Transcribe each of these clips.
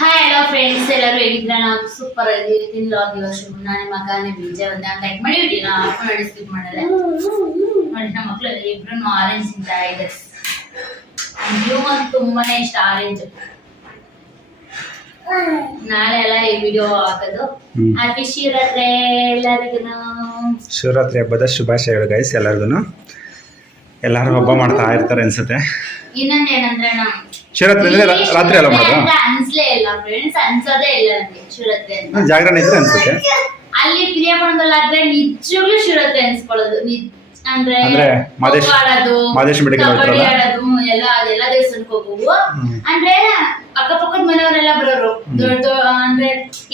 Hi hello friends ಎಲ್ಲರೂ ಹೇಗಿದ್ರೆ ನಾವು super ಆಗಿ ತಿನ್ಲಾಗ್ ಇವತ್ತು ನಾನು ಮಗನೇ ಬೀಜ ಒಂದ ಲೈಕ್ ಮಾಡಿ ನಾ ಆಫ್ ಮಾಡಿ ಸ್ಕಿಪ್ ಮಾಡಲ್ಲ ನೋಡಿ ನಮ್ಮ ಮಕ್ಕಳು ಇಬ್ರು ಆರೆಂಜ್ ತಿಂತಾ ಇದೆ. ಒಂದು ತುಂಬಾನೇ ಇಷ್ಟ ಆರೆಂಜ್ ನಾಳೆ ಎಲ್ಲ ಈ ವಿಡಿಯೋ ಹಾಕೋದು. ಹ್ಯಾಪಿ ಶಿವರಾತ್ರಿ ಎಲ್ಲರಿಗೂ ಶಿವರಾತ್ರಿ ಹಬ್ಬದ ಶುಭಾಶಯಗಳು ಗೈಸ್ ಎಲ್ಲರಿಗೂ ಎಲ್ಲರೂ ಹಬ್ಬ ಮಾಡ್ತಾ ಇರ್ತಾರೆ ಅನ್ಸುತ್ತೆ. ಇನ್ನೊಂದ್ ಏನಂದ್ರೆ ಶಿವರಾತ್ರಿ ಅಂದ್ರೆ ರಾ- ರಾತ್ರಿ ಅಲ್ಲ ಮಾಡೋದು? ಅನ್ಸ್ಲೇ ಇಲ್ಲ ಫ್ರೆಂಡ್ಸ್ ಅನ್ಸೋದೇ ಇಲ್ಲ ನನಗೆ ಶಿವರಾತ್ರಿ ಅಂತ. ಜಾಗರಣೆ ಇದ್ರೆ ಅನ್ಸುತ್ತೆ. ಅಲ್ಲಿ ಆದ್ರೆ ನಿಜವಾಗ್ಲೂ ಶಿವರಾತ್ರಿ ಅನ್ಸ್ಕೊಳ್ಳೋದು. ನಿಜ ಅಂದ್ರೆ ಅಂದ್ರೆ ಮಾದೇಶ್- ಖೋ ಆಡೋದು ಮಾದೇಶ್ ಮೆಡಿಕಲ್ ಕಬಡ್ಡಿ ಹೋಗ್ತಾರಲ್ಲ? ಆಡೋದು ಎಲ್ಲ ಅದೆಲ್ಲ ದೇವಸ್ಥಾನಕ್ಕೆ ಹೋಗುವು ಹ್ಮ್. ಅಂದ್ರೆ ಅಕ್ಕಪಕ್ಕದ ಮನೆಯವರೆಲ್ಲ ಬರೋರು. ದೊಡ್ಡ ಅಂದ್ರೆ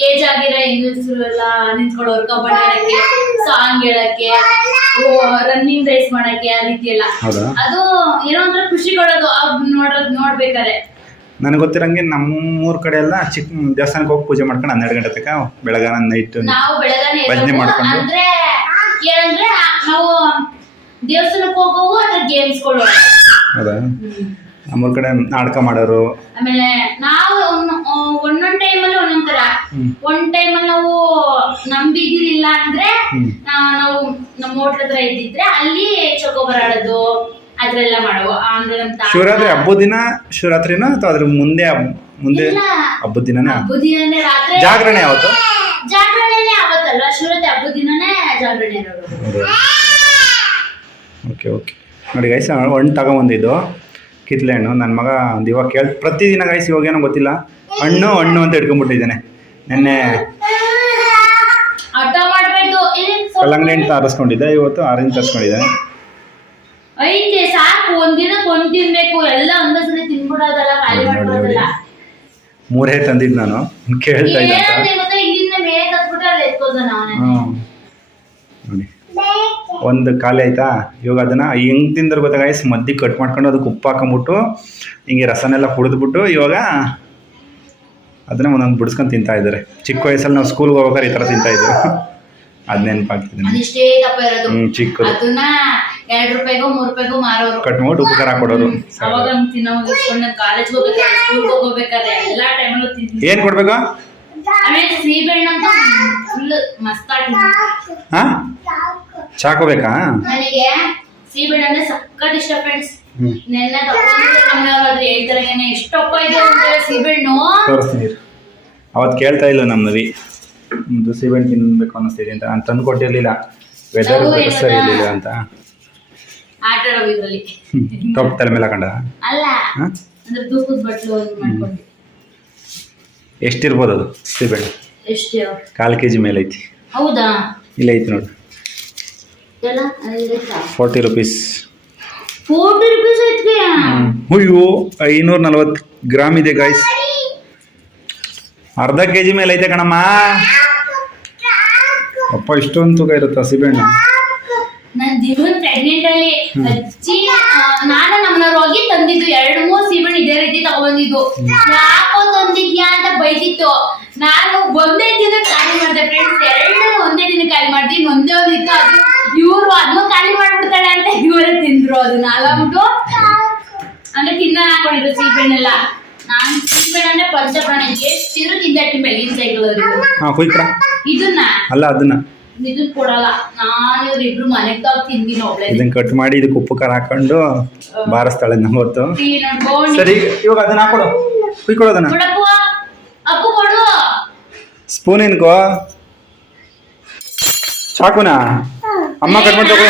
ಏಜ್ ಆಗಿರೋ ಹೆಂಗಸರು ಎಲ್ಲ ನಿಂತ್ಕೊಳ್ಳೋರು ಕಬಡ್ಡಿ ಆಡಕ್ಕೆ ಸಾಂಗ್ ಹೇಳಕ್ಕೆ ರನ್ನಿಂಗ್ ರೇಸ್ ಮಾಡಕ್ಕೆ ಆ ರೀತಿ ಎಲ್ಲ. ಅದು ಏನೋ ಅಂದ್ರೆ ಖುಷಿ ಕೊಡೋದು. ನೋಡೋದ್ ನೋಡ್ಬೇಕಾರೆ ನನಗೆ ಗೊತ್ತಿರಂಗೆ ನಮ್ಮೂರ ಕಡೆ ಎಲ್ಲ ಚಿಕ್ಕ ದೇವಸ್ಥಾನಕ್ಕೆ ಹೋಗಿ ಪೂಜೆ ಮಾಡ್ಕೊಂಡು ಹನ್ನೆರಡು ಗಂಟೆ ತನಕ ಬೆಳಗಾನ ನೈಟ್ ನಾವು ಬೆಳಗಾನೆ ಭಜನೆ ಮಾಡ್ಕೊಂಡು? ಅಂದ್ರೆ ಏನಂದ್ರೆ ನಾವು ದೇವಸ್ಥಾನಕ್ಕೆ ಹೋಗೋವು ಅದ್ರ ಗೇಮ್ಸ್ಗಳು ಹೌದಾ? ನಮ್ಮೂರ್ ಕಡೆ ನಾಟಕ ಮಾಡೋರು. ಆಮೇಲೆ ನಾವು ಒಂದೊಂದು ಒಂದೊಂದ್ ಟೈಮಲ್ಲಿ ಒಂದೊಂದ್ ತರ. ಒಂದ್ ಒಂದ್ ಟೈಮಲ್ಲಿ ನಾವು ನಂಬಿದಿರ್ಲಿಲ್ಲ ಅಂದ್ರೆ ನಾವು ನಮ್ಮ ಹೋಟ್ಲ ಹತ್ರ ಇದ್ದಿದ್ರೆ ಅಲ್ಲಿ ಚೊಕೊಬರ್ ಆಡೋದು ಅದ್ರೆಲ್ಲ ಮಾಡುವ. ಅಂದ್ರೆ ಶಿವರಾತ್ರಿ ಹಬ್ಬದ ದಿನ ಶಿವರಾತ್ರಿನ ಅಥವಾ ಅದ್ರ ಮುಂದೆ ಮುಂದೆ. ಹಬ್ಬದ ದಿನನೇ? ಹಬ್ಬದ ದಿನನೇ ರಾತ್ರಿ ಜಾಗರಣೆ ಯಾವತ್ತು? ಜಾಗರಣೆನೇ ಯಾವತ್ತಲ್ವಾ? ಶಿವರಾತ್ರಿ ಹಬ್ಬದ ದಿನನೇ ಜಾಗರಣೆ ಇರೋದು. Okay okay. ನೋಡಿ ಗೈಸ್ ಒಂದು ತಗೊಂಬಂದಿದ್ದು. ಕಿತ್ಲೆ ಹಣ್ಣು ನನ್ನ ಮಗ ಒಂದು ಇವಾಗ ಕೇಳ್ ಪ್ರತಿದಿನ ಗೈಸ್ ಇವಾಗ ಏನೋ ಗೊತ್ತಿಲ್ಲ. ಹಣ್ಣು ಹಣ್ಣು ಅಂತ ಇಟ್ಕೊಂಡ್ಬಿಟ್ಟಿದ್ದಾನೆ ನೆನ್ನೆ ಕಲ್ಲಂಗಡಿ ಹಣ್ಣು ತರಿಸ್ಕೊಂಡಿದ್ದೆ. ಇವತ್ತು ಆರೆಂಜ್ ತರಿಸ್ಕೊಂಡಿದ್ದೆ. ಐತೆ ಸಾಕು. ಒಂದಿನ ಕೊಂಡ್ ತಿನ್ಬೇಕು. ಎಲ್ಲ ಒಂದೊಂದ್ಸರಿ ತಿನ್ಬಿಡೋದಲ್ಲ ಖಾಲಿ ನೋಡಿ, ನೋಡಿ. ಮೂರೇ ತಂದಿದ್ದು ನಾನು. ಕೇಳ್ತಾ ಇದ್ದೆ ನೋಡಿ. ಒಂದು ಖಾಲಿ ಆಯ್ತಾ? ಇವಾಗ ಅದನ್ನ ಹೆಂಗ್ ತಿಂದ್ರೆ ಗೊತ್ತಾ ಮದ್ದಿಗೆ ಮದ್ದಿ ಕಟ್ ಮಾಡ್ಕೊಂಡು ಅದಕ್ಕೆ ಉಪ್ಪು ಹಾಕೊಂಬಿಟ್ಟು ಹಿಂಗೆ ರಸನೆಲ್ಲ ಕುಡಿದ್ಬಿಟ್ಟು ಇವಾಗ ಅದನ್ನ ಒಂದೊಂದು ಬಿಡಿಸ್ಕೊಂಡು ತಿಂತಾ ಇದ್ದಾರೆ. ಚಿಕ್ಕ ವಯಸ್ಸಲ್ಲಿ ನಾವು ಸ್ಕೂಲ್ಗೆ ಹೋಗ್ಬೇಕಾರೆ ಈ ಥರ ತಿಂತಾ ಇದ್ರು ಅದು ನೆನಪಾಗ್ತಿದ್ದೀನಿ ಹ್ಞೂ ಚಿಕ್ಕದು. ಅದನ್ನ ರೂಪಾಯಿಗೂ ಮೂರ್ ರೂಪಾಯಿಗೂ ಮಾರೋರು. ಕಟ್ ಮಾಡಿ ಉಪಕಾರ ಕೊಡೋರು. ಅವಾಗ ಕಾಲೇಜ್ ಹೋಗ್ಬೇಕಾದ್ರೆ ಸ್ಕೂಲ್ ಹೋಗ್ಬೇಕಾದ್ರೆ ಎಲ್ಲಾ ಟೈಮಲ್ಲೂ ತಿಂತೀನಿ. ಏನು ಕೊಡ್ಬೇಕು? ಆಮೇಲೆ ಸೀಬೆಹಣ್ಣು ಅಂತ ಫುಲ್ ಹಾಂ? ಚಾಕೋಬೇಕಾ ನನಗೆ ಸೀಬೆಹಣ್ಣು ಅಂದ್ರೆ ಸಕ್ಕತ್ ಇಷ್ಟ ಫ್ರೆಂಡ್ಸ್ ನೆನ್ನೆ ತಗೊಂಡಿದ್ರೆ ನಮ್ಮನೆಯವ್ರಾದ್ರೆ ಹೇಳ್ತಾರೆ ಏನೇ ಎಷ್ಟಪ್ಪ ಇದೆ ಅಂದ್ರೆ ಸೀಬೆಹಣ್ಣು? ತೋರಿಸ್ತೀನಿ. ಅವತ್ತು ಕೇಳ್ತಾ ಇಲ್ಲ ನಮ್ಮ ನವಿ. ಒಂದು ತಿನ್ಬೇಕು ಅನ್ನಿಸ್ತಿದೆ ಅಂತ. ನಾನು ತಂದು ಕೊಟ್ಟಿರಲಿಲ್ಲ. ವೆದರ್ ಸರಿ ಇರಲಿಲ್ಲ ಅಂತ. ಆಟ ಇದ್ರಲ್ಲಿ. ತಲೆ ಮೇಲೆ ಹಾಕೊಂಡ? ಅಲ್ಲ. ಅಂದ್ರೆ ತೂಕದ ಬಟ್ಲು ಮಾಡ್ಕೊಂಡು. ಎಷ್ಟಿರ್ಬೋದು ಅದು ಸೀಬೆಣ್ಣೆ ಎಷ್ಟು ಕಾಲು ಕೆ ಜಿ ಮೇಲೆ ಐತಿ. ಹೌದಾ? ಇಲ್ಲ ಐತಿ ನೋಡಿ. ಎಲ್ಲ ಫೋರ್ಟಿ ರುಪೀಸ್ ಫೋರ್ಟಿ ರುಪೀಸ್ ಐತ್ಗೆ? ಅಯ್ಯೋ ಐನೂರ ನಲ್ವತ್ತು ಗ್ರಾಮ್ ಇದೆ ಗಾಯ್ಸ್ ಅರ್ಧ ಕೆ ಜಿ ಮೇಲೆ ಐತೆ ಕಣಮ್ಮ. ಅಪ್ಪ ಇಷ್ಟೊಂದು ತೂಕ ಇರುತ್ತಾ ಪ್ರೆಗ್ನೆಂಟ್ ಅಲ್ಲಿ ಅಜ್ಜಿ. ಆ, ನಾನು ನಮ್ಮನ ಹೋಗಿ ತಂದಿದ್ದು. ಎರಡು ಮೂರು ಸೀಮೆಣ್ಣು ಇದೇ ರೀತಿ ತಗೊಂಡಿದ್ದು ಯಾಕೋ ತಂದಿದ್ಯಾ ಅಂತ ಬೈದಿತ್ತು. ನಾನು ಒಂದೇ ದಿನ ಖಾಲಿ ಮಾಡಿದೆ ಫ್ರೆಂಡ್ಸ್ ಎರಡು ಒಂದೇ ದಿನ ಖಾಲಿ ಮಾಡಿದ್ವಿ ಒಂದೇ ಒಂದು ಇತ್ತು. ಅದು ಇವ್ರು ಅದನ್ನು ಖಾಲಿ ಮಾಡ್ಬಿಡ್ತಾಳೆ ಅಂತ ಇವರೇ ತಿಂದ್ರು ಅದನ್ನ ಅಲ್ಲಾಗ್ಬಿಟ್ಟು ಅಂದ್ರೆ ತಿನ್ನ ಹಾಕೊಂಡಿದ್ರು ಸೀಬೆಣ್ಣೆಲ್ಲ ನಾನು ಸೀಬೆಣ್ಣೆ ಅಂದ್ರೆ ಪಂಚಪ್ರಾಣ. ಎಷ್ಟಿರು ಬೆಳಗಿನ ಸೈಕಲ್ ಇದನ್ನ? ಅಲ್ಲ ಅದನ್ನ. ಇದನ್ನ ಕೊಡಲ್ಲ ನಾನು ಇವ್ರಿಬ್ರು ಮನೆಗ್ ತಾವ್ ತಿಂದಿನ ಒಬ್ಳೆ ಇದನ್ನ ಕಟ್ ಮಾಡಿ ಇದಕ್ಕೆ ಉಪ್ಪು ಖಾರ ಹಾಕೊಂಡು ಬಾರಿಸ್ತಾಳೆ ನಮ್ಮ ಹೊತ್ತು. ಸರಿ ಇವಾಗ ಅದನ್ನ ಹಾಕೊಡು. ಕುಯ್ಕೊಡು ಅದನ್ನ. ಅಪ್ಪು ಕೊಡು. ಸ್ಪೂನ್ ಏನ್ಕೋ? ಚಾಕುನಾ? ಅಮ್ಮ ಕಟ್ ಮಾಡಿ ತಗೋ.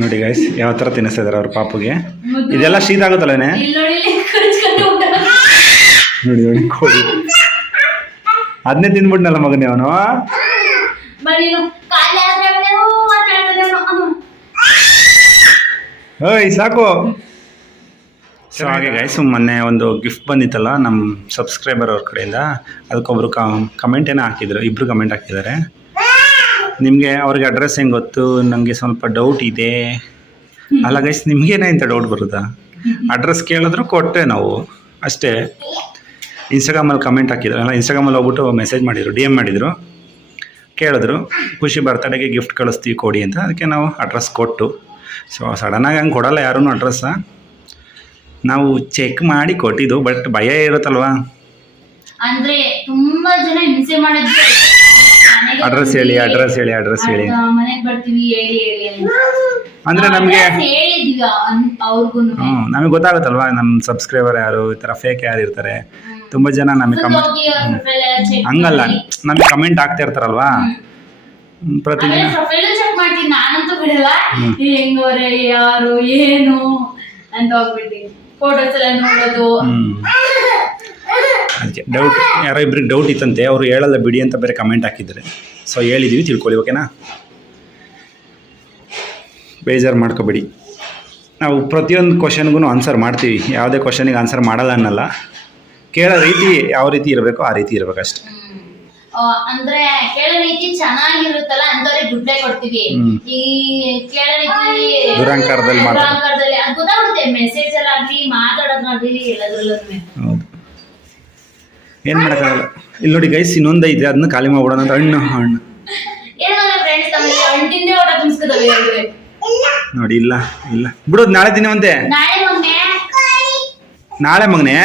ನೋಡಿ ಗಾಯ್ಸ್ ಯಾವ ಥರ ತಿನ್ನಿಸ್ತಿದಾರೆ ಅವ್ರ ಪಾಪುಗೆ. ಇದೆಲ್ಲ ಶೀತ ಆಗುತ್ತಲ್ಲೇ ನೋಡಿ ನೋಡಿ ಕೋಳಿ. ಅದನ್ನೇ ತಿನ್ಬಿಟ್ನಲ್ಲ ಮಗನೇ ಅವನು. ಓಯ್ ಸಾಕು. ಸೊ ಹಾಗೆ ಗೈಸ್ ಮೊನ್ನೆ ಒಂದು ಗಿಫ್ಟ್ ಬಂದಿತ್ತಲ್ಲ ನಮ್ಮ ಸಬ್ಸ್ಕ್ರೈಬರ್ ಅವ್ರ ಕಡೆಯಿಂದ. ಅದಕ್ಕೊಬ್ರು ಕಮೆಂಟ್ ಏನೋ ಹಾಕಿದ್ರು ಇಬ್ರು ಕಮೆಂಟ್ ಹಾಕಿದ್ದಾರೆ. ನಿಮಗೆ ಅವ್ರಿಗೆ ಅಡ್ರೆಸ್ ಹೆಂಗೆ ಗೊತ್ತು? ನನಗೆ ಸ್ವಲ್ಪ ಡೌಟ್ ಇದೆ. ಅಲ್ಲ ಗೈಸ್ ನಿಮಗೇನೇ ಇಂಥ ಡೌಟ್ ಬರುತ್ತಾ? ಅಡ್ರೆಸ್ ಕೇಳಿದ್ರು ಕೊಟ್ಟೆ ನಾವು. ಅಷ್ಟೇ. ಇನ್ಸ್ಟಾಗ್ರಾಮಲ್ಲಿ ಕಮೆಂಟ್ ಹಾಕಿದ್ರು. ಅಲ್ಲ ಇನ್ಸ್ಟಾಗ್ರಾಮಲ್ಲಿ ಹೋಗ್ಬಿಟ್ಟು ಮೆಸೇಜ್ ಮಾಡಿದರು ಡಿ ಎಂ ಮಾಡಿದರು. ಕೇಳಿದ್ರು ಖುಷಿ ಬರ್ತಡೇಗೆ ಗಿಫ್ಟ್ ಕಳಿಸ್ತೀವಿ ಕೊಡಿ ಅಂತ. ಅದಕ್ಕೆ ನಾವು ಅಡ್ರೆಸ್ ಕೊಟ್ಟು. ಸೊ ಸಡನ್ನಾಗಿ ಹಂಗೆ ಕೊಡಲ್ಲ ಯಾರೂ ಅಡ್ರೆಸ್ಸ ನಾವು ಚೆಕ್ ಮಾಡಿ ಕೊಟ್ಟಿದ್ದು ಬಟ್ ಭಯ ಇರುತ್ತಲ್ವಾ? ಅಂದ್ರೆ ತುಂಬಾ ಜನ ಹಿಂಸೆ ಅಡ್ರೆಸ್ ಹೇಳಿ ಅಡ್ರೆಸ್ ಹೇಳಿ ಅಡ್ರೆಸ್ ಹೇಳಿ. ಅಡ್ಡ ಬರ್ತೀವಿ ಹೇಳಿ ಹೇಳಿ ಅಂದ್ರೆ ನಮಗೆ ನಮಗೆ ಗೊತ್ತಾಗುತ್ತಲ್ವಾ ನಮ್ಮ ಸಬ್ಸ್ಕ್ರೈಬರ್ ಯಾರು ಈ ಥರ ಫೇಕ್ ಯಾರು ಇರ್ತಾರೆ. ತುಂಬ ಜನ ನಮಗೆ ಕಮೆಂಟ್ ಹಂಗಲ್ಲ. ನಮಗೆ ಕಮೆಂಟ್ ಆಗ್ತಾ ಇರ್ತಾರಲ್ವಾ? ಪ್ರತಿದಿನ ಚೆಕ್ ಮಾಡ್ತೀನಿ. ನಾನಂತೂ ಬಿಡಲ್ಲ. ಹ್ಮ್. ಹೆಂಗವ್ರೆ ಯಾರು ಏನು ಅಂತ ಹೋಗ್ಬಿಟ್ಟು ಫೋಟೋಸ್ ಎಲ್ಲ ನೋಡೋದು. ಅದಕ್ಕೆ ಡೌಟ್ ಯಾರೋ ಇಬ್ರಿಗೆ ಡೌಟ್ ಇತ್ತಂತೆ ಅವರು ಹೇಳಲ್ಲ ಬಿಡಿ ಅಂತ ಬೇರೆ ಕಮೆಂಟ್ ಹಾಕಿದ್ರೆ ಸೊ ಹೇಳಿದ್ದೀವಿ ತಿಳ್ಕೊಳ್ಳಿ ಓಕೆನಾ ಬೇಜಾರು ಮಾಡ್ಕೋಬೇಡಿ. ನಾವು ಪ್ರತಿಯೊಂದು ಕ್ವಶನ್ಗೂ ಆನ್ಸರ್ ಮಾಡ್ತೀವಿ. ಯಾವುದೇ ಕ್ವಶನಿಗೆ ಆನ್ಸರ್ ಮಾಡಲ್ಲ ಅನ್ನಲ್ಲ. ಕೇಳೋ ರೀತಿ ಯಾವ ರೀತಿ ಇರಬೇಕು ಆ ರೀತಿ ಇರಬೇಕು ಅಷ್ಟೇ ಅಂದ್ರೆ ಕೇಳೋ ರೀತಿ ಚೆನ್ನಾಗಿರುತ್ತಲ್ಲ ಅಂತವ್ರಿಗೆ ದುಡ್ಡೇ ಕೊಡ್ತೀವಿ. ಈ ಕೇಳೋ ರೀತಿ ದುರಹಂಕಾರದಲ್ಲಿ ಮಾತಾಡ- ದುರಹಂಕಾರದಲ್ಲಿ ಅದು ಗೊತ್ತಾಗುತ್ತೆ ಮೆಸೇಜ್ ಎಲ್ಲ ಆಗ್ಲಿ ಮಾತಾಡೋದಾಗ್ಲಿ ಎಲ್ಲದ್ರಲ್ಲೂ ಹೌದು. ಏನು ಮಾಡೋಕ್ಕಾಗಲ್ಲ. ಇಲ್ಲಿ ನೋಡಿ ಗೈಸ್ ಇನ್ನೊಂದು ಐತೆ ಅದನ್ನ ಖಾಲಿ ಮಾಡ್ಬಿಡೋಣ ಅಂತ. ಹಣ್ಣು ಹಣ್ಣು. ನೋಡಿ ಇಲ್ಲ ಇಲ್ಲ. ಬಿಡೋದು ನಾಳೆ ತಿನ್ನಿ ಒಂದೇ ನಾಳೆ ಮಗನೇ?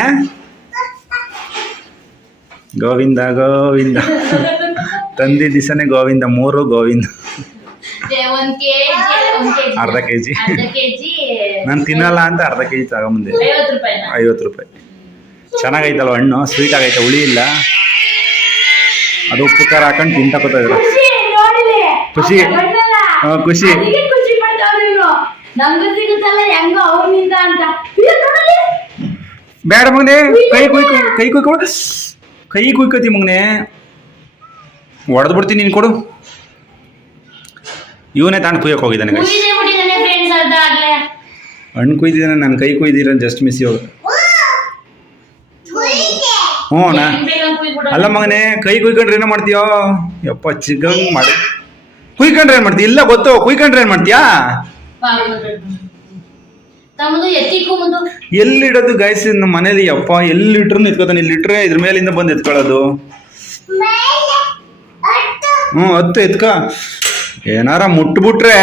ಗೋವಿಂದ ಗೋವಿಂದ. ತಂದಿ ದಿಸನೆ ಗೋವಿಂದ ಮೂರು ಗೋವಿಂದ. ಅರ್ಧ ಕೆ ಜಿ ಕೆಜಿ. ನಾನು ತಿನ್ನಲ್ಲ ಅಂತ ಅರ್ಧ ಕೆ ಜಿ ತಗೊಂಬಂದೆ. ಐವತ್ತು ರೂಪಾಯಿ. ಚೆನ್ನಾಗೈತಲ್ಲ ಹಣ್ಣು ಸ್ವೀಟ್ ಆಗೈತೆ ಹುಳಿ ಇಲ್ಲ. ಅದು ಉಪ್ಪು ಖಾರ ಹಾಕೊಂಡು ತಿಂತಾ ಕೂತಿದ್ರು ಖುಷಿ ಖುಷಿ. ಖುಷಿ. ಬೇಡ ಮಗನೇ. ಕೈ ಕುಯ್ಕೊ ಕೈ ಕುಯ್ಕೊ. ಕೈ ಕುಯ್ಕೋತಿ ಮಗನೇ. ಒಡೆದು ಬಿಡ್ತೀನಿ ನೀನು ಕೊಡು. ಇವನೇ ತಾನು ಕುಯ್ಯಕ್ಕೆ ಹೋಗಿದ್ದಾನೆ ಹಣ್ಣು ಕುಯ್ದಿದ್ದಾನೆ ನನ್ನ ಕೈ ಕುಯ್ದಿರ ಜಸ್ಟ್ ಮಿಸ್ ಇವಾಗ. ಹ್ಞೂ. ಅಲ್ಲ ಮಗನೇ ಕೈ ಕುಯ್ಕೊಂಡ್ರೆ ಏನೋ ಮಾಡ್ತೀಯೋ? ಯಪ್ಪ ಚಿಗಂಗ್ ಮಾಡಿ. ಕುಯ್ಕೊಂಡ್ರೆ ಏನು ಮಾಡ್ತೀಯ ಇಲ್ಲ ಗೊತ್ತು ಕುಯ್ಕೊಂಡ್ರೆ ಏನು ಮಾಡ್ತೀಯಾ ಬಾ, ಮಾತಾಡ್ತೀನಿ. ತಮ್ಮದು ಎತ್ತಿಕ್ಕೂ ಮುಂದು ಎಲ್ಲಿಡೋದು ಗಾಯ್ಸ್ ನಮ್ಮ ಮನೇಲಿ ಅಪ್ಪ ಎಲ್ಲಿ ಇಟ್ರು ಎತ್ಕೋತಾನೆ ಇಲ್ಲಿ ಇಟ್ರೆ ಇದ್ರ ಮೇಲಿಂದ ಬಂದು ಎತ್ಕೊಳ್ಳೋದು. ಹ್ಞೂ ಹತ್ತು ಎತ್ಕ. ಏನಾರ ಮುಟ್ಬಿಟ್ರೆ?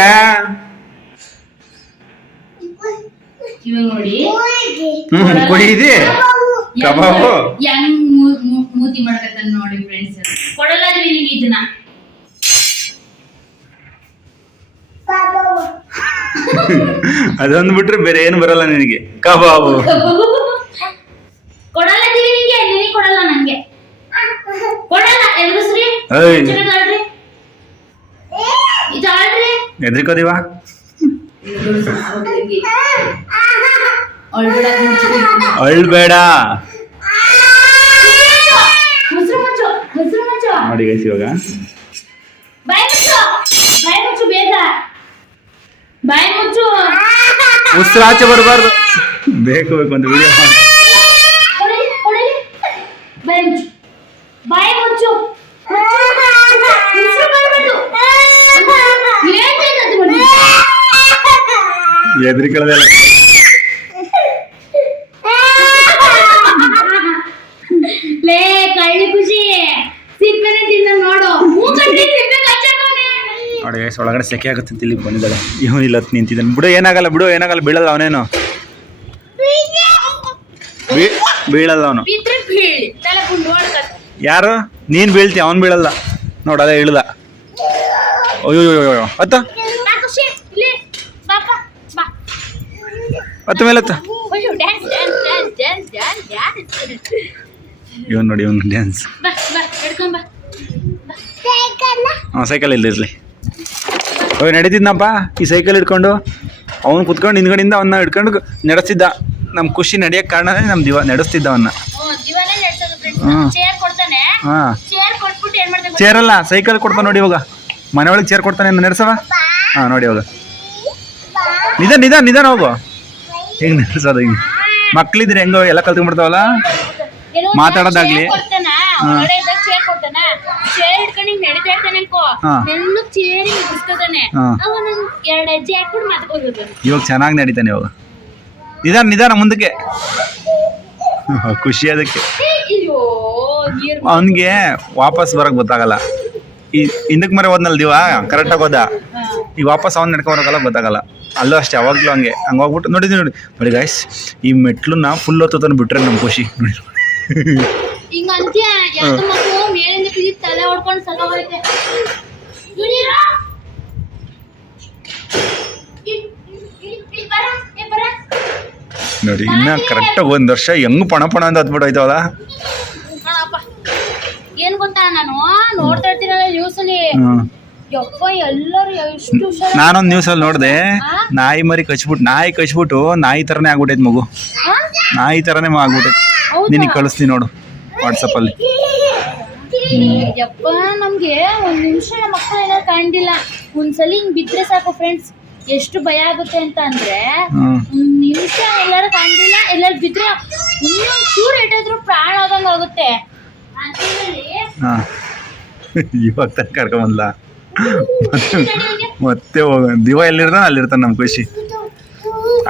ಹ್ಮ್ ಕೊಯ್ದಿ ಕಬಾಬು. ಮೂತಿ ಮಾಡ್ಕತ್ತಾನ ನೋಡಿ ಫ್ರೆಂಡ್ಸ್ ಕೊಡಲ್ಲ ಇದನ್ನ. ಅದೊಂದು ಬಿಟ್ರೆ ಬೇರೆ ಏನು ಬರಲ್ಲ ನಿನಗೆ. ಕಬಾಬು. ಕೊಡಲ್ಲ ನಿಂಗೆ. ನಿನಗೆ ಎದುರಿಸ್ರಿ. ಎದ್ರಿಕೋದಿವ. ಅಳ್ಬೇಡ. ನೋಡಿ ಗೈಸ್ ಇವಾಗ. ಬಾಯ್ ಮುಚ್ಚು ಉಸಿರಾಚೆ ಬರಬಾರ್ದು ಬೇಕು ಬೇಕು ಒಂದು ವಿಡಿಯೋ ಮಾಡಿ ಕೊಡಲಿ ಕೊಡಲಿ ಬಾಯ್ ಮುಚ್ಚು ಬಾಯ್ ಮುಚ್ಚು ಮುಚ್ಚು ಮಾಡ್ಬಾರ್ದು ಏನ್ ಬೇಕಾದ್ರು ಮಾಡಿ ಎದ್ರಿಕೊಳ್ಳೋದೆಲ್ಲ ಲೇ ಕಳ್ಳಿ ಖುಷಿ ಸಿಪ್ಪೆನೆ ತಿನ್ನ ನೋಡು ಮೂಗಂಟಿ ಸಿಪ್ಪೆ ಕಚ್ಚಾಕವ್ನೆ. ನೋಡಿ ಗೈಸ್ ಒಳಗಡೆ ಸೆಕೆ ಆಗುತ್ತೆ ಅಂತ ಇಲ್ಲಿ ಬಂದಿದ್ದಾಳೆ. ಇವನು ಇಲ್ಲ ಹತ್ತು ನಿಂತಿದ್ದಾನೆ. ಬಿಡು ಏನಾಗಲ್ಲ ಬಿಡು ಏನಾಗಲ್ಲ ಬೀಳಲ್ಲ ಅವನೇನು? ಬೀಳಲ್ಲ ಅವನು. ಯಾರು? ನೀನು ಬೀಳ್ತಿ ಅವ್ನು ಬೀಳಲ್ಲ. ನೋಡಲ್ಲ ಇಳ್ದ ಅಯ್ಯೋ ಅತ್ತ ಅತ್ತ ಮೇಲೆ ಅತ್ತ ಇವನು ನೋಡಿ ಇವನು ಡ್ಯಾನ್ಸ್ ಹಾಂ ಸೈಕಲ್ ಇಲ್ಲ ಇರಲಿ ಓಯ್ ನಡೀತಿದ್ನಪ್ಪ? ಈ ಸೈಕಲ್ ಹಿಡ್ಕೊಂಡು? ಅವನು ಕುತ್ಕೊಂಡು ಹಿಂದ್ಗಡೆಯಿಂದ ಅವನ್ನ ಹಿಡ್ಕೊಂಡು ನಡೆಸ್ತಿದ್ದ. ನಮ್ಮ ಖುಷಿ ನಡೆಯಕ್ಕೆ ಕಾರಣನೇ ನಮ್ಮ ದಿವ ನಡೆಸ್ತಿದ್ದ ಅವನ್ನ ಹ್ಮ್. ಹಾಂ. ಚೇರಲ್ಲ ಸೈಕಲ್ ಕೊಡ್ತಾನೆ ನೋಡಿ ಇವಾಗ. ಮನೆ ಒಳಗೆ ಚೇರ್ ಕೊಡ್ತಾನೆ ನಡೆಸವ? ಹಾಂ ನೋಡಿ ಇವಾಗ. ನಿಧಾನ ನಿಧಾನ ನಿಧಾನ ಹೋಗು. ಹೆಂಗೆ ನಡೆಸೋದು ಹಿಂಗೆ? ಮಕ್ಳಿದ್ರೆ ಹೆಂಗೋ ಎಲ್ಲ ಕಲ್ತ್ಕೊಂಡ್ಬಿಡ್ತಾವಲ್ಲ? ಮಾತಾಡೋದಾಗ್ಲಿ. chair ಕೊಡ್ತಾನ ಹೊರಗಡೆ ಇದ್ದಾಗ ಚೇರ್ ಕೊಡ್ತಾನ ಚೇರ್ ಹಿಡ್ಕೊಂಡು ಹಿಂಗ್ ನಡೀತಾ ಇರ್ತಾನೆ ಅನ್ಕೋ. ಹಾ. ಎಲ್ಲ ಚೇರ್ ಹಿಂಗ್ ಬಿಸ್ಕೊತಾನೆ. ಹಾ. ಅವನ ಎರಡ್ ಹೆಜ್ಜೆ ಹಾಕ್ಬಿಟ್ಟು ಮಾತ್ಕೋಬೇಕು ಇವಾಗ ಚೆನ್ನಾಗಿ ನಡೀತಾನೆ ಇವಾಗ. ನಿಧಾನ ನಿಧಾನ ಮುಂದಕ್ಕೆ. ಖುಷಿ ಅದಕ್ಕೆ. ಅಯ್ಯೋ ನೀರ್ ಅವನಿಗೆ ವಾಪಸ್ ಬರಕ್ ಗೊತ್ತಾಗಲ್ಲ. ಈ ಹಿಂದಕ್ಕೆ ಮರೆ ಹೋದ್ನಲ್ಲ ದಿವ? ಕರೆಕ್ಟಾಗಿ ಹೋದ. ಈ ಈಗ ವಾಪಸ್ ಅವ್ನು ಬರೋಕಲ್ಲ ಗೊತ್ತಾಗಲ್ಲ. ಅಲ್ಲೂ ಅಷ್ಟೇ ಯಾವಾಗಲೂ ಹಂಗೆ. ಹಂಗೆ ಹೋಗ್ಬಿಟ್ಟು ನೋಡಿ ನೋಡಿ ನೋಡಿ. ಗಾಯ್ಸ್ ಈ ಮೆಟ್ಲನ್ನ ಫುಲ್ ಹೊತ್ತು ಬಿಟ್ರೆ ನಮ್ಮ ಖುಷಿ. ನೋಡಿ. ಹಿಂಗ ಅಂತೀಯ ಯಾವ್ದು ಮಗು ಮೇಲಿಂದ ಬಿದ್ದು ತಲೆ ಹೊಡ್ಕೊಂಡು ಏ ನೋಡಿ ಇನ್ನ ಕರೆಕ್ಟಾಗಿ ಒಂದು ವರ್ಷ ಹೆಂಗ್ ಪಣ ಪಣ ಅಂತ ಹತ್ಬಿಟ್ಟೈತವಲ್ಲ ಕಣಪ್ಪ. ಏನ್ ಗೊತ್ತಾ ನಾನು? ನೋಡ್ತಾ ಇರ್ತೀನಲ್ಲ ನ್ಯೂಸ್ ಅಲ್ಲಿ. ಹ್ಮ್. ಯಪ್ಪ ಎಲ್ಲರೂ ಎಷ್ಟು ಹುಷಾರ ನಾನೊಂದು ನ್ಯೂಸಲ್ಲಿ ನೋಡಿದೆ ನಾಯಿ ಮರಿ ಕಚ್ಬಿಟ್ಟು ನಾಯಿ ಕಚ್ಬಿಟ್ಟು ನಾಯಿ ಥರನೇ ಆಗ್ಬಿಟ್ಟೈತೆ ಮಗು. ನಾಯಿ ಥರನೇ ಆಗ್ಬಿಟ್ಟೈತೆ? ನಿನಗೆ ಕಳಿಸ್ತೀನಿ ನೋಡು. ವಾಟ್ಸಪ್ಪಲ್ಲಿ ಯಪ್ಪ ನಮಗೆ ಒಂದು ನಿಮಿಷ ನಮ್ಮ ಮಕ್ಕಳು ಕಾಣಲಿಲ್ಲ ಕಾಣಿಲ್ಲ ಒಂದ್ಸಲ ಹಿಂಗ್ ಬಿದ್ರೆ ಸಾಕು ಫ್ರೆಂಡ್ಸ್ ಎಷ್ಟು ಭಯ ಆಗುತ್ತೆ ಅಂತ ಅಂದ್ರೆ ಒಂದ್ ನಿಮಿಷ ಎಲ್ಲಾರು ಕಾಣಿಲ್ಲ ಎಲ್ಲಾರು ಬಿದ್ರೆ ಇನ್ನೊಂದ್ ಚೂರು ಇಟ್ಟಿದ್ರು ಪ್ರಾಣ ಆದಂಗ ಆಗುತ್ತೆ. ಹಾಂ. ಇವಾಗ ತನಕ ಕರ್ಕೊಂಬಂದ್ಲ ಮತ್ತೆ ಹೋಗ ದಿವ ಎಲ್ಲಿರ್ತಾನ ಅಲ್ಲಿರ್ತಾನ ನಮ್ಮ ಖುಷಿ.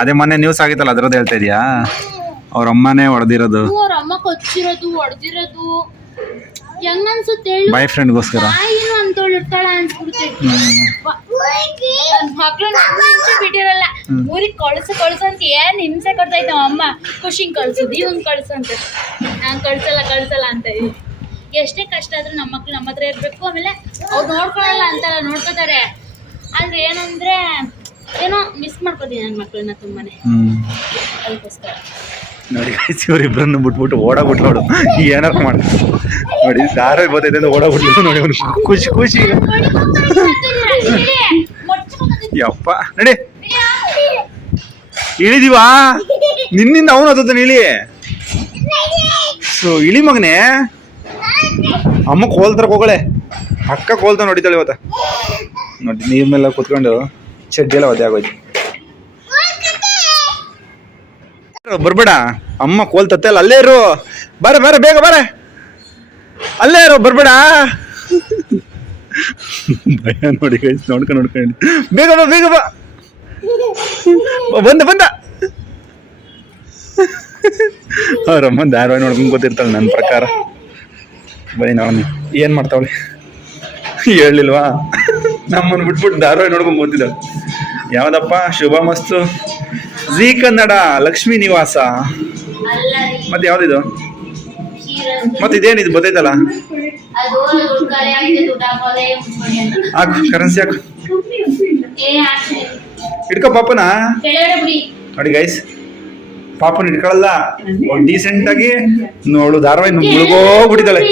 ಅದೇ ಮೊನ್ನೆ ನ್ಯೂಸ್ ಆಗಿತ್ತಲ್ಲ ಅದ್ರದ್ದು ಹೇಳ್ತಾ ಇದೀಯಾ? ಅವ್ರ ಅಮ್ಮನೇ ಹೊಡೆದಿರೋದು. ಅವ್ರ ಅಮ್ಮ ಕೊಚ್ಚಿರೋದು ಹೊಡೆದಿರೋದು. ಹೆಂಗ್ ಅನ್ಸುತ್ತೆ ಹೇಳು ಬಾಯ್ ಫ್ರೆಂಡ್ಗೋಸ್ಕರ ಗೋಸ್ಕರ ಅಂತೋಳು ಇರ್ತಾಳ ಅನ್ಸ್ಬಿಡುತ್ತೆ. ಮಕ್ಳು ನಿಮಿಷ ಬಿಟ್ಟಿರಲ್ಲ. ಊರಿಗೆ ಕಳ್ಸು ಕಳ್ಸು ಅಂತ ಏನ್ ಹಿಂಸೆ ಕೊಡ್ತಾ ಇದ್ದ ಅಮ್ಮ? ಖುಷಿಂಗ್ ಕಳ್ಸು ಇವಂಗ್ ಕಳ್ಸು ಅಂತ. ನಾನ್ ಕಳ್ಸಲ್ಲ ಕಳ್ಸಲ್ಲ ಅಂತ ಇದ್ವಿ. ಎಷ್ಟೇ ಕಷ್ಟ ಆದ್ರೂ ನಮ್ಮ ಮಕ್ಳು ನಮ್ಮ ಹತ್ರ ಇರ್ಬೇಕು. ಆಮೇಲೆ ಅವ್ರು ನೋಡ್ಕೊಳಲ್ಲ ಅಂತಲ್ಲ ನೋಡ್ಕೋತಾರೆ. ಆದ್ರೆ ಏನಂದ್ರೆ ಏನೋ ಮಿಸ್ ಮಾಡ್ಕೋತೀನಿ ನನ್ನ ಮಕ್ಳನ್ನ ತುಂಬಾನೇ. ಅದಕ್ಕೋಸ್ಕರ. ನೋಡಿ ಇವ್ರಿಬ್ರನ್ನು ಬಿಟ್ಬಿಟ್ಟು ಓಡಾಗ್ಬಿಟ್ಲು ನೋಡು. ಏನಾರು ಮಾಡ ನೋಡಿ ದಾರ ಬರ್ತೈತೆ ಅಂತ ಓಡಾಗ್ಬಿಟ್ಲು ನೋಡಿ ಅವ್ನು ಖುಷಿ ಖುಷಿ. ಯಪ್ಪ. ನಡಿ. ಇಳಿದೀವಾ? ನಿನ್ನಿಂದ ಅವನು ಹತ್ತದ ಇಳಿ. ಸೊ ಇಳಿ ಮಗನೇ. ಅಮ್ಮ ಕೋಲ್ತರ ಹೋಗಳೆ. ಅಕ್ಕ ಕೋಲ್ತ ನೋಡಿದ್ದಾಳೆ ಇವತ್ತ. ನೋಡಿ ನೀರ್ ಮೇಲೆ ಕುತ್ಕೊಂಡು ಚಡ್ಡಿ ಎಲ್ಲ ಒದ್ದೆ ಆಗೋಯ್ತು. ಬರ್ಬೇಡ. ಅಮ್ಮ ಕೋಲ್ ತತ್ತೆ ಅಲ್ಲ, ಅಲ್ಲೇ ಇರು. ಬರ ಬರ, ಬೇಗ ಬರ. ಅಲ್ಲೇ ಇರು, ಬರ್ಬೇಡ. ಭಯ ನೋಡಿ ನೋಡ್ಕೊಂಡು ನೋಡ್ಕೊಂಡು. ಬೇಗ ಬಾ ಬೇಗ ಬಾ. ಬಂದ ಬಂದ. ಅವ್ರಮ್ಮ ಧಾರಾವಾಹಿ ನೋಡ್ಕೊಂಡು ಗೊತ್ತಿರ್ತಾಳೆ ನನ್ನ ಪ್ರಕಾರ. ಬರೀ ನಾವು ಏನು ಮಾಡ್ತಾವಳೆ? ಹೇಳಲಿಲ್ವಾ? ನಮ್ಮನ್ನು ಬಿಟ್ಬಿಟ್ಟು ಧಾರಾವಾಹಿ ನೋಡ್ಕೊಂಡು ಗೊತ್ತಿದ್ದಾಳೆ ಯಾವ್ದಪ್ಪ? ಶುಭ ಮಸ್ತು. ಜೀ ಕನ್ನಡ ಲಕ್ಷ್ಮೀ ನಿವಾಸ. ಮತ್ತೆ ಯಾವ್ದಿದು. ಮತ್ತೆ ಇದೇನಿದು ಅಂತ ಹಾಕು ಕರೆನ್ಸಿ ಹಾಕು. ಇಟ್ಕೋ ಪಾಪನ? ನೋಡಿ ಗೈಸ್ ಪಾಪನ ಇಟ್ಕೊಳ್ಳಲ್ಲ ಡೀಸೆಂಟ್ ಆಗಿ ನೋಡು ಧಾರಾವಾಹಿ ಮುಳುಗೋಗ್ಬಿಟ್ಟಿದ್ದಾಳೆ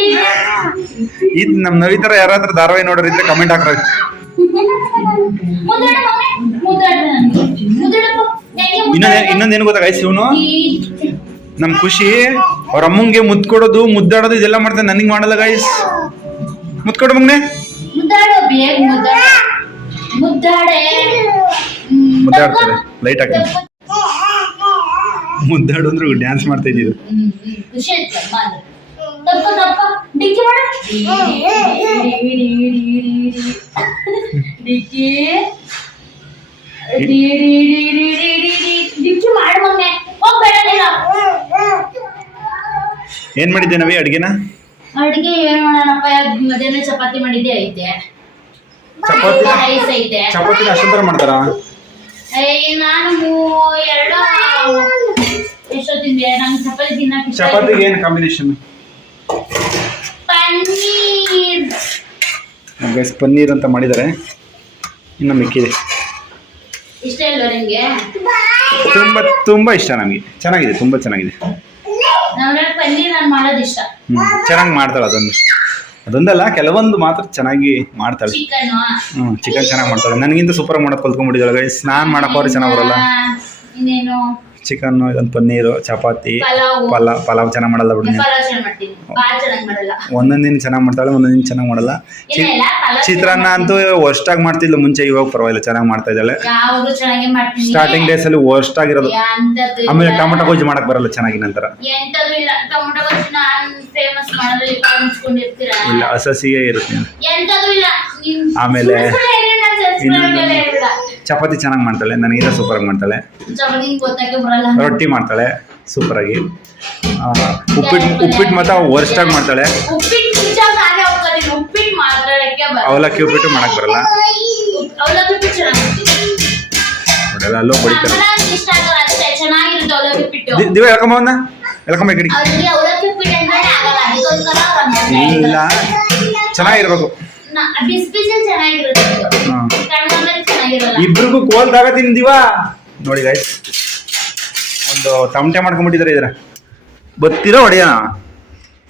ಇದು ನಮ್ಮ ನವಿತರ ಯಾರಾದ್ರೂ ಧಾರಾವಾಹಿ ನೋಡೋರಿದ್ರೆ ಕಮೆಂಟ್ ಹಾಕ್ರಿ. ಹೆಂಗೆ ಇನ್ನೊಂದೇನು ಗೊತ್ತಾ ಗೈಸ್ ಇವನು ನಮ್ ಖುಷಿ ಅವ್ರ ಅಮ್ಮಂಗೆ ಮುದ್ದು ಕೊಡೋದು ಮುದ್ದಾಡೋದು ಇದೆಲ್ಲ ಮಾಡ್ತಾನೆ ನನಗೆ ಮಾಡಲ್ಲ ಗಾಯಸ್ ಮುದ್ದು ಕೊಡು ಮಗ್ನೆ. ಬೇಗ ಮುದ್ದಾಡ. ಮುದ್ದಾಡೆ ಹ್ಮ್, ಮುದ್ದಾಡ್ತಾರೆ. ಲೈಟ್ ಹಾಕ್ತಾರೆ. ಮುದ್ದಾಡು ಅಂದ್ರೆ ಡ್ಯಾನ್ಸ್ ಮಾಡ್ತಾ ಇದ್ದೀವಿ ತಪ್ಪ ಡಿಕ್ಕಿ. ಏನ್ ಮಾಡಿದ್ದೆ ನವಿ ಅಡ್ಗೆನ? ಅಡಿಗೆ ಏನ್ ಮಾಡೋಣಪ್ಪ ಮಧ್ಯಾಹ್ನ ಚಪಾತಿ ಮಾಡಿದ್ದೆ ಐತೆ. ಚಪಾತಿ? ರೈಸ್ ಐತೆ. ಚಪಾತಿ ಅಷ್ಟೊಂಥರ ಮಾಡ್ತಾರಾ? ನಾನು ಎರಡು ಎಷ್ಟೋ ತಿಂದೆ. ನಂಗೆ ಚಪಾತಿ ಚಪಾತಿಗೆ ಏನು ಕಾಂಬಿನೇಷನ್ ಪನ್ನೀರ್. ಗೈಸ್ ಪನ್ನೀರ್ ಅಂತ ಮಾಡಿದ್ದಾರೆ ಇನ್ನು ಮಿಕ್ಕಿದೆ. ಇಷ್ಟ ಇಲ್ವಾ ನಿಮ್ಗೆ? ತುಂಬ ತುಂಬ ಇಷ್ಟ ನನಗೆ ಚೆನ್ನಾಗಿದೆ ತುಂಬ ಚೆನ್ನಾಗಿದೆ. ನಮ್ಗೆ ಪನ್ನೀರ್ ನಾನು ಮಾಡೋದು ಇಷ್ಟ. ಹ್ಞೂ ಚೆನ್ನಾಗಿ ಮಾಡ್ತಾಳೆ ಅದೊಂದು. ಅದೊಂದಲ್ಲ ಕೆಲವೊಂದು ಮಾತ್ರ ಚೆನ್ನಾಗಿ ಮಾಡ್ತಾಳೆ. ಚಿಕನ್ ಹ್ಞೂ ಚಿಕನ್ ಚೆನ್ನಾಗಿ ಮಾಡ್ತಾಳೆ. ನನಗಿಂತ ಸೂಪರ್ ಮಾಡೋದು ಕಲ್ತ್ಕೊಂಡ್ಬಿಟ್ಟಿದ್ದಾಳೆ ಗೈಸ್ ನಾನು ಮಾಡಕ್ಕೆ ಅವ್ರು ಚೆನ್ನಾಗಿ ಬರಲ್ಲ. ಇನ್ನೇನು? ಚಿಕನ್ ಇದೊಂದು ಪನ್ನೀರು ಚಪಾತಿ ಪಲಾವ್. ಪಲಾವ್ ಚೆನ್ನಾಗಿ ಮಾಡಲ್ಲ ಬಿಡಿ ಮಾಡಲ್ಲ. ಒಂದೊಂದು ದಿನ ಚೆನ್ನಾಗಿ ಮಾಡ್ತಾಳೆ ಒಂದೊಂದು ದಿನ ಚೆನ್ನಾಗಿ ಮಾಡಲ್ಲ. ಚಿ- ಚಿತ್ರಾನ್ನ ಅಂತೂ ವರ್ಸ್ಟಾಗಿ ಮಾಡ್ತಿದ್ಲು ಮುಂಚೆ ಇವಾಗ ಪರವಾಗಿಲ್ಲ ಚೆನ್ನಾಗಿ ಮಾಡ್ತಾ ಇದ್ದಾಳೆ. ಯಾವಾಗಲೂ ಚೆನ್ನಾಗಿ ಮಾಡ್ತೀನಿ. ಸ್ಟಾರ್ಟಿಂಗ್ ಡೇಸ್ ಅಲ್ಲಿ ವರ್ಸ್ಟ್ ಆಗಿರೋದು. ಎಂತದ್ದು ಆಮೇಲೆ ಟೊಮೆಟೊ ಗೊಜ್ಜು ಮಾಡಕ್ ಬರಲ್ಲ ಚೆನ್ನಾಗಿ ನಂತರ. ಇಲ್ಲ. ಟೊಮೊಟೊ ಗೊಜ್ಜು ನಾನು ಫೇಮಸ್ ಮಾಡಲು ಅನ್ಸ್ಕೊಂಡಿರ್ತೀರಾ ಇಲ್ಲ ಹಸಸಿಗೆ ಇರುತ್ತೆ. ಎಂತದು ಇಲ್ಲ. ನಿಮ್ ಆಮೇಲೆ ಸುಳ್ಳು ಸುಳ್ಳು ಹೇಳಿ. ಚಪಾತಿ ಚೆನ್ನಾಗಿ ಮಾಡ್ತಾಳೆ ನನಗೆ ಸೂಪರ್ ಆಗಿ ಮಾಡ್ತಾಳೆ. ರೊಟ್ಟಿ ಮಾಡ್ತಾಳೆ ಸೂಪರ್ ಆಗಿ ಉಪ್ಪಿಟ್ಟು ಉಪ್ಪಿಟ್ಟು ಮಾತ್ರ ವರ್ಸ್ಟ್ ಆಗಿ ಮಾಡ್ತಾಳೆ. ಅವಲಕ್ಕಿ ಉಪ್ಪಿಟ್ಟು ಮಾಡಕ್ ಬರಲ್ಲ. ಆಗಲ್ಲ ಅಲ್ಲೋ ಬಡಿತಾರೆ ದಿವ್ಯ ಹೇಳ್ಕೊಂಬ ಅವನ್ನ ಹೇಳ್ಕೊಂಬ ಹಂಗೆ ಇಲ್ಲ. ಚೆನ್ನಾಗಿರ್ಬೇಕು. ಬಿಸಿ ಬಿಸಿ ಚೆನ್ನಾಗಿರುತ್ತೆ ಚೆನ್ನಾಗಿರಲ್ಲ. ಇಬ್ರಿಗೂ ಕೋಲ್ದಾಗ ತಿಂದಿವಾ ನೋಡಿ ಗೈಸ್ ಒಂದು ತಮಟೆ ಮಾಡ್ಕೊಂಡ್ಬಿಟ್ಟಿದ್ದಾರೆ ಇದ್ರ ಬತ್ತಿರ ಹೊಡೆಯೋಣ.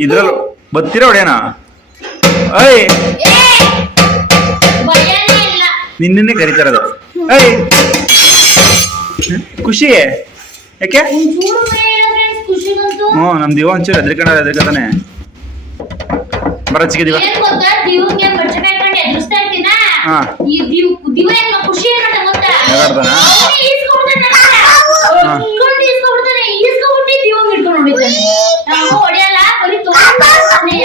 ಇದ್ರಲ್ಲಿ ಬತ್ತಿರ ಹೊಡೆಯೋಣ. ಐ! ಭಯನೇ ಇಲ್ಲ. ನಿನ್ನೆ ಕರಿತಾರದು. ಐ ಖುಷಿ ಯಾಕೆ? ಒಂಚೂರು ಬೇಡ ಫ್ರೆಂಡ್ಸ್ ಖುಷಿಗಂತೂ. ಹ್ಞೂ ನಮ್ಮ ದಿವ ಒಂಚೂರು ಹೆದರ್ಕೊಂಡ ಹೆದರ್ಕತಾನೆ ಬರ ಚಿಕ್ಕ ದಿವ ಏನ್ ಗೊತ್ತಾ? ದಿವ್ಗೆ ಬಚ್ಚಕಾಯಿ ಕಂಡು ಎದುರಿಸ್ತಾ ಇರ್ತೀನ? ಹಾ. ಈ ದಿವ್ ದಿವ ಏನ್ ಮಾ- ಖುಷಿ ಏನ್ ಮಾಡ್ತಾನೆ ಗೊತ್ತಾ? ಹೆದರ್ತಾನ? ಅವ್ನೇ ಈಸ್ಕೊಬಿಡ್ತಾನೆ ನನ್ನ ಹಾ. ಇಸ್ಕೊಂಡು ಈಸ್ಕೊಬಿಡ್ತಾನೆ. ಈಸ್ಕೊಬಿಟ್ಟು ದಿವ್ ಹಿಡ್ಕೊಂಡು ಹೊಡಿತಾನೆ ನಾವು ಹೊಡೆಯಲ್ಲ ಬರೀ ತಗೊಂಡ್ಬರ್ತಾನೆ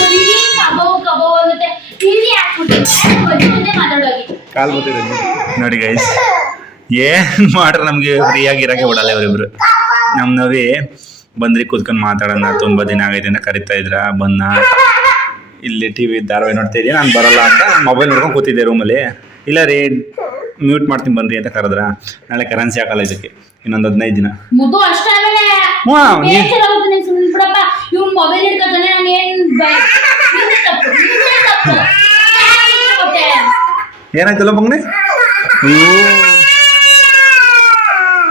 ಬರೀ ಕಬಾವು ಕಬಾವು ಅನ್ನತ್ತೆ. ಟಿವಿ ಹಾಕ್ಬಿಟ್ಟಿದ್ದೆ ಬರೀ ಮುಂದೆ ಮಾತಾಡೋಗಿ. ಕಾಲ್ ಬತ್ತಿರ ನೋಡಿ. ಗೈಸ್ ಏನ್ ಮಾಡ್ರ ನಮ್ಗೆ ಫ್ರೀ ಆಗಿ ಇರಕ್ಕೆ ಬಿಡಲ್ಲ ಇವರಿಬ್ರು. ನಮ್ ನವಿ ಬಂದ್ರಿ ಕೂತ್ಕೊಂಡು ಮಾತಾಡೋಣ ತುಂಬ ದಿನ ಆಗೈತೆ ಅಂತ ಕರಿತಾ ಇದ್ರ? ಬನ್ನ? ಇಲ್ಲಿ ಟಿವಿ ಧಾರಾವಾಹಿ ನೋಡ್ತಾ ಇದೀನಿ ನಾನು ಬರಲ್ಲ ಅಂತ ಮೊಬೈಲ್ ನೋಡ್ಕೊಂಡು ಕೂತಿದ್ದೆ ರೂಮಲ್ಲಿ ಇಲ್ಲ ರೀ ಮ್ಯೂಟ್ ಮಾಡ್ತೀನಿ ಬನ್ರಿ ಅಂತ ಕರೆದ್ರ? ನಾಳೆ ಕರೆನ್ಸಿ ಹಾಕಲ್ಲ ಇದಕ್ಕೆ. ಇನ್ನೊಂದು ಹದಿನೈದು ದಿನ. ಏನಾಯ್ತಲ್ಲ ಅಷ್ಟೇ ಆಮೇಲೆ ಹ್ಞೂ, ನೀ- ಬೇಜಾರಾಗುತ್ತೆ ನಂಗೆ ಸುಮ್ಮನೆ ಬಿಡಪ್ಪ ಇವ್ನು ಮೊಬೈಲ್ ಹಿಡ್ಕೊತಾನೆ ನಾನು ಏನ್ ಬೈ- ನಿಂದೆ ತಪ್ಪು ನಿಂದೆ ತಪ್ಪು ಯಾಕೆ ಇಟ್ಕೊತೆ? ಏನಾಯ್ತಲ್ಲ ಬಂಗ್ನೆ ಅಯ್ಯೋ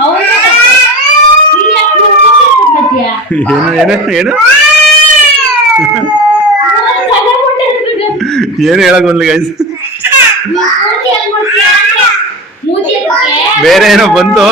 ಅವ್ನ್ದೇ ತಪ್ಪು. ನೀನ್ ಯಾಕ್ ಇವ್ನ್ ಮೊಬೈಲ್ ಹಿಡ್ಕೊತ್ಯಾ? ಏನು ಏನು ಏನು? ಏನು ಹೇಳಕ್ ಬಂದ್ಲಿ ಗೈಸ್ ಬೇರೆ ಏನೋ ಬಂತು.